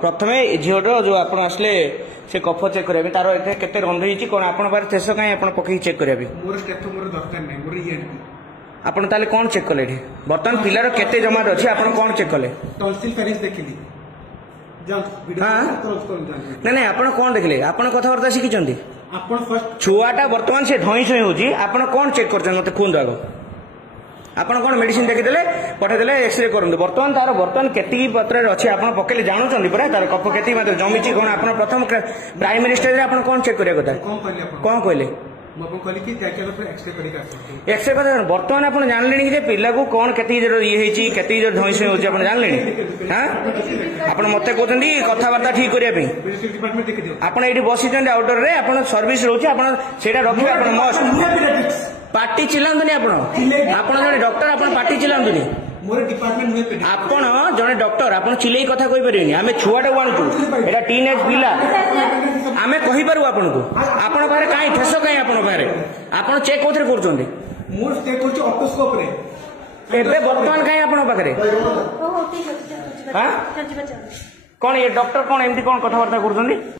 प्रथम झीटर जो आप आसले से कफ चेक करेंगे तार केते रंध होती कौन आप ठेस कहीं आप पकई चेक करेंगे आप कौन चेक कले बर्तमान पिलार केते जमा अच्छी आप कौन चेक कले ना आप कौन देखले आप कथबार्ता शिखी छुआटा बर्तमान से धई सई होची आप कौन चेक कर मत कहूँ आग आप कौन मेडिसिन देखीदे पठेदे एक्सरे करूँ बर्तमान तार बर्तमान केती पत्र अच्छी आप पकेले जानूँ परा तार कफ केती जमी कौन आप प्रथम प्राइमरी स्टेज आप कौन चेक करा कथा कौन कहले एक्सरे कथा बर्तमान आप जानले कि पिला को कौन केती ये केती धई सई होची आप जानले हाँ आप मत कहते कथबार्ता ठीक करने आप ये बसी आउटर रे आप सर्विस रोचे आप रखिए आप मस्ट पार्टी चिल्लांतुनी आप जड़े डॉक्टर आप पार्टी चिल्लांतुनी आप जड़े डॉक्टर आप चिल्लई कथा कही पारे आम छुआटा आणुचु एटा टीनेज पिला आम कहीपर आपन को आपण पारे कहीं ठेस कहीं आपण पारे आप चेक कौन कर बर्तमान कहीं आपण पाखे कौन ये डॉक्टर कौन एमती कौन कथबार्ता कर